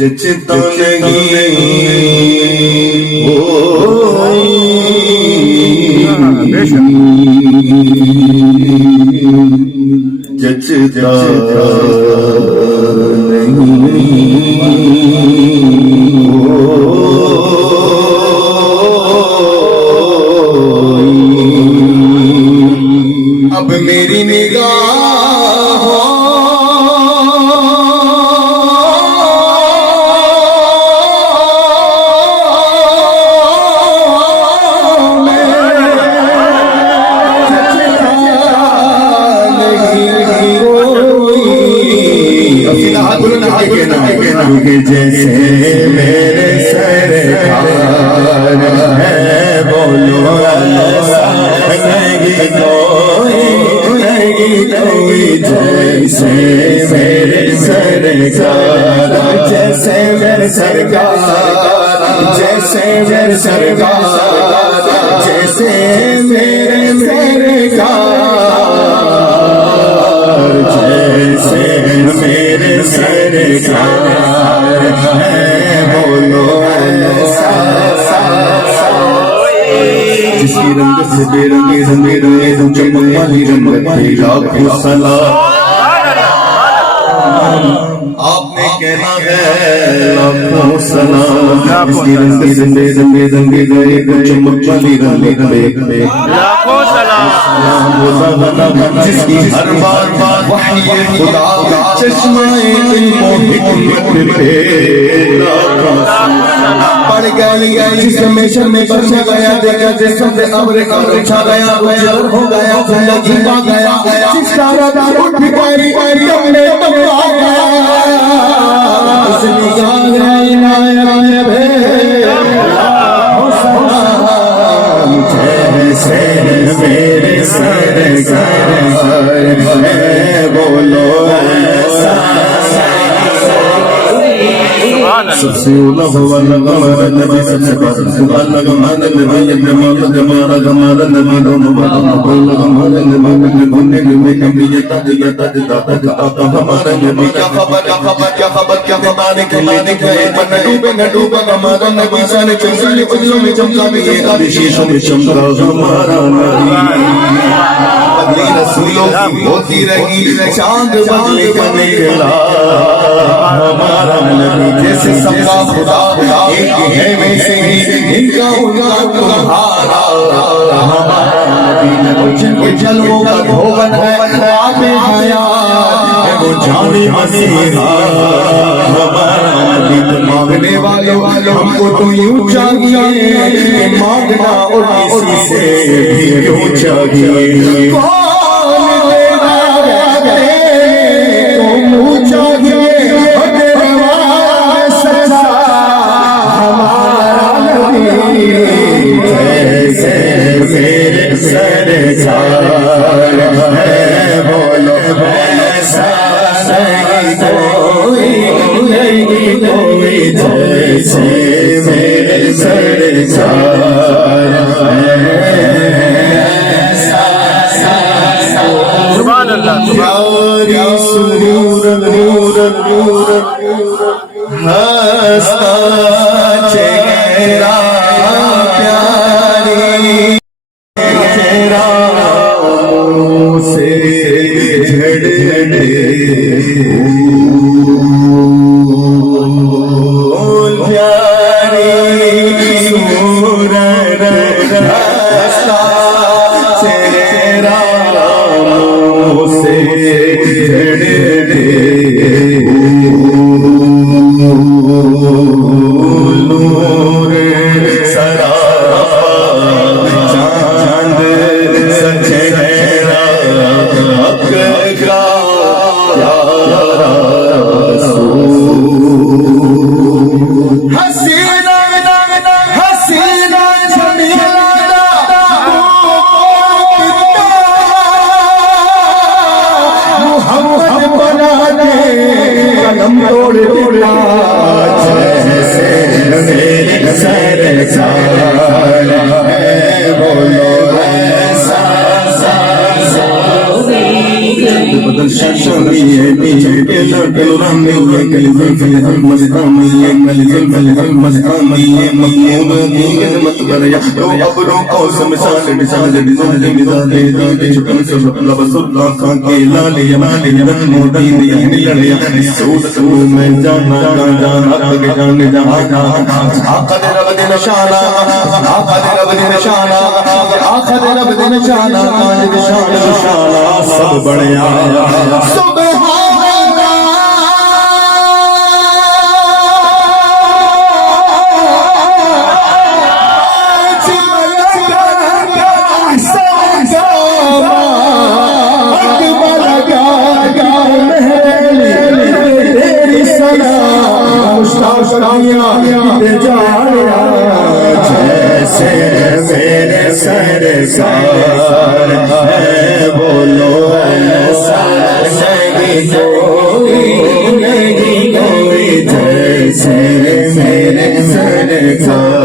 जचता नहीं जचता अब मेरी निगाह जैसे मेरे सरकार है बोलो नहीं कोई जैसे मेरे सरकार जैसे मेरे सरकार जैसे मेरे सरकार जैसे मेरे सरकार जैसे मेरे सरकार बोलो जिसकी रंगत से बेरंगी रंगे रंगे तुम चमक वाली रंगत की लाखों सलाम आपने कहना है लाखों सलाम जिसकी रंगत से बेरंगे रंगे रंगे तुम चमक वाली रंगत में लाखों सलाम जिसकी हर बार वही खुदा चश्माए पे पड़ गई जिसमें शर्मे बचा गया देखा जिसमें अमर छा गया उजर हो गया जिंदगी पा गया सारा उठ गई हमने पा गया उसने जैसे मेरे सरकार बोलो सबसे उला नबी सबसे सुभान गमान नबी जमाल जमाल गमान नबी दोनों बोल गमान नबी गुने में कमी तद आता हमारा नबी क्या खबर के न डूबे हमारा नबी जाने चमकीले उजलों में चमका भी ये शीशों में चमका हमारा नबी बदली रसूलों की होती रही चांद बदले का निकला हमारा नबी जैसे सबका खुदा एक है वैसे ही इनका उनका तुम्हारा हमारा नबी जिनके जलवों का धोबन है आबे हयात वो जाने मसीहा हमारा नबी मांगने वालों हमको तो यूं चाहिए कि मांगना और किसी से भी क्यों चाहिए सरकार है बोलो ऐसा नहीं कोई जैसे मेरे सरकार सुभान अल्लाह प्यारी सूरत हंसता चेहरा प्यारी से झड़े प्यारी सूरत हंसता चेहरा से झड़े नूर सरा शानी है के लाडो रानी है कल मस्तानी है कल मस्तानी है महमूद की मत बरया तो अबरों को समसाल मिसाल मिसाल मिसाल दे चुकन से लबसुल्ला खां के लाले माले मोदी लड़या सूद में जाना जाना आगे जाने जाना आका दे रब दे निशाना आका दे रब दे निशाना आका दे रब दे निशाना काज निशाना सब बढ़िया जैसे मेरे सरकार है बोलो ऐसा नहीं कोई जैसे मेरे सरकार